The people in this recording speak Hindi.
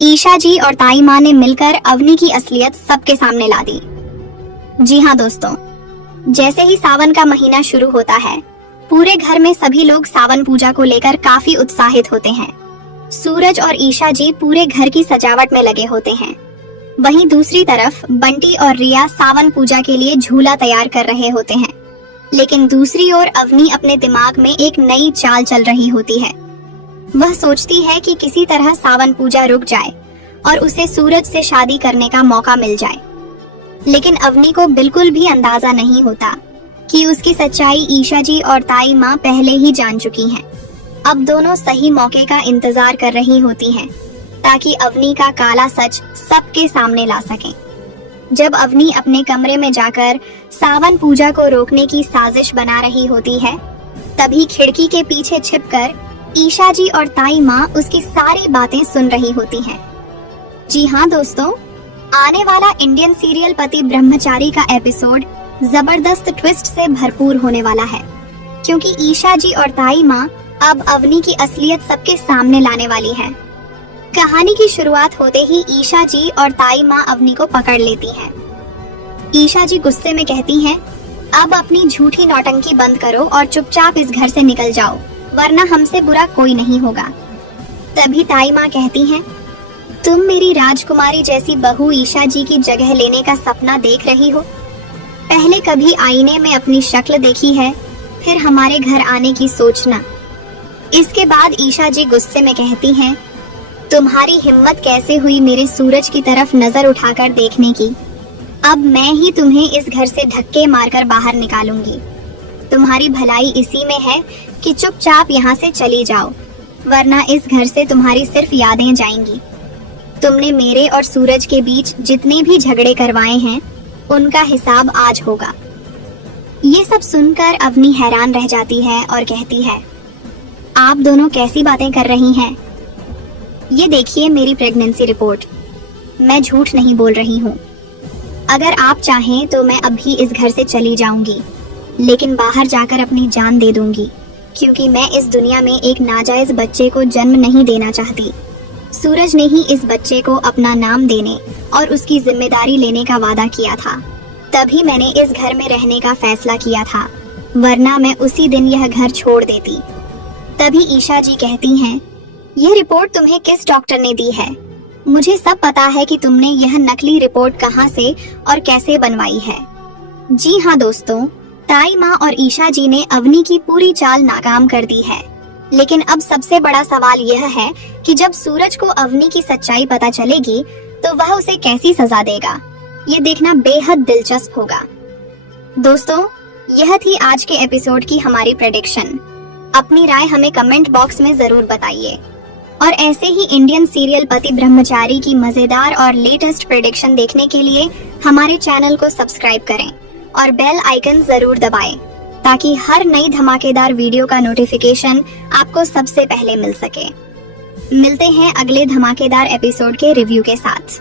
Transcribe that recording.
ईशा जी और ताई माँ ने मिलकर अवनी की असलियत सबके सामने ला दी। जी हाँ दोस्तों, जैसे ही सावन का महीना शुरू होता है, पूरे घर में सभी लोग सावन पूजा को लेकर काफी उत्साहित होते हैं। सूरज और ईशा जी पूरे घर की सजावट में लगे होते हैं। वहीं दूसरी तरफ बंटी और रिया सावन पूजा के लिए झूला तैयार कर रहे होते हैं। लेकिन दूसरी ओर अवनी अपने दिमाग में एक नई चाल चल रही होती है। वह सोचती है कि किसी तरह सावन पूजा रुक जाए और उसे सूरज से शादी करने का मौका मिल जाए। लेकिन अवनी को बिल्कुल भी अंदाजा नहीं होता कि उसकी सच्चाई ईशा जी और ताई माँ पहले ही जान चुकी हैं। अब दोनों सही मौके का इंतजार कर रही होती हैं ताकि अवनी का काला सच सबके सामने ला सकें। जब अवनी अपने कमरे में जाकर सावन पूजा को रोकने की साजिश बना रही होती है, तभी खिड़की के पीछे छिपकर ईशा जी और ताई माँ उसकी सारी बातें सुन रही होती हैं। जी हाँ दोस्तों, आने वाला इंडियन सीरियल पति ब्रह्मचारी का एपिसोड जबरदस्त ट्विस्ट से भरपूर होने वाला है, क्योंकि ईशा जी और ताई माँ अब अवनी की असलियत सबके सामने लाने वाली है। कहानी की शुरुआत होते ही ईशा जी और ताई माँ अवनी को पकड़ लेती हैं। ईशा जी गुस्से में कहती हैं, अब अपनी झूठी नौटंकी बंद करो और चुपचाप इस घर से निकल जाओ, वरना हमसे बुरा कोई नहीं होगा। तभी ताई माँ कहती हैं, तुम मेरी राजकुमारी जैसी बहू ईशा जी की जगह लेने का सपना देख रही हो? पहले कभी आईने में अपनी शक्ल देखी है, फिर हमारे घर आने की सोचना। इसके बाद ईशा जी गुस्से में कहती हैं, तुम्हारी हिम्मत कैसे हुई मेरे सूरज की तरफ नजर उठाकर देखने की? अब मैं ही तुम्हें इस घर से धक्के मारकर बाहर निकालूंगी। तुम्हारी भलाई इसी में है कि चुपचाप यहाँ से चली जाओ, वरना इस घर से तुम्हारी सिर्फ यादें जाएंगी। तुमने मेरे और सूरज के बीच जितने भी झगड़े करवाए हैं, उनका हिसाब आज होगा। ये सब सुनकर अवनी हैरान रह जाती है और कहती है, आप दोनों कैसी बातें कर रही हैं? ये देखिए मेरी प्रेगनेंसी रिपोर्ट। मैं झूठ नहीं बोल रही हूँ। अगर आप चाहें तो मैं अभी इस घर से चली जाऊंगी, लेकिन बाहर जाकर अपनी जान दे दूंगी, क्योंकि मैं इस दुनिया में एक नाजायज बच्चे को जन्म नहीं देना चाहती। सूरज ने ही इस बच्चे को अपना नाम देने और उसकी जिम्मेदारी लेने का वादा किया था। तभी मैंने इस घर में रहने का फैसला किया था, वरना मैं उसी दिन यह घर छोड़ देती। तभी ईशा जी कहती हैं, यह रिपोर्ट तुम्हें किस डॉक्टर ने दी है? मुझे सब पता है कि तुमने यह नकली रिपोर्ट कहाँ से और कैसे बनवाई है। जी हाँ दोस्तों, ताई माँ और ईशा जी ने अवनी की पूरी चाल नाकाम कर दी है। लेकिन अब सबसे बड़ा सवाल यह है कि जब सूरज को अवनी की सच्चाई पता चलेगी तो वह उसे कैसी सजा देगा। ये देखना बेहद दिलचस्प होगा। दोस्तों, यह थी आज के एपिसोड की हमारी प्रेडिक्शन। अपनी राय हमें कमेंट बॉक्स में जरूर बताइए और ऐसे ही इंडियन सीरियल पति ब्रह्मचारी की मजेदार और लेटेस्ट प्रेडिक्शन देखने के लिए हमारे चैनल को सब्सक्राइब करें और बेल आइकन जरूर दबाएं, ताकि हर नई धमाकेदार वीडियो का नोटिफिकेशन आपको सबसे पहले मिल सके। मिलते हैं अगले धमाकेदार एपिसोड के रिव्यू के साथ।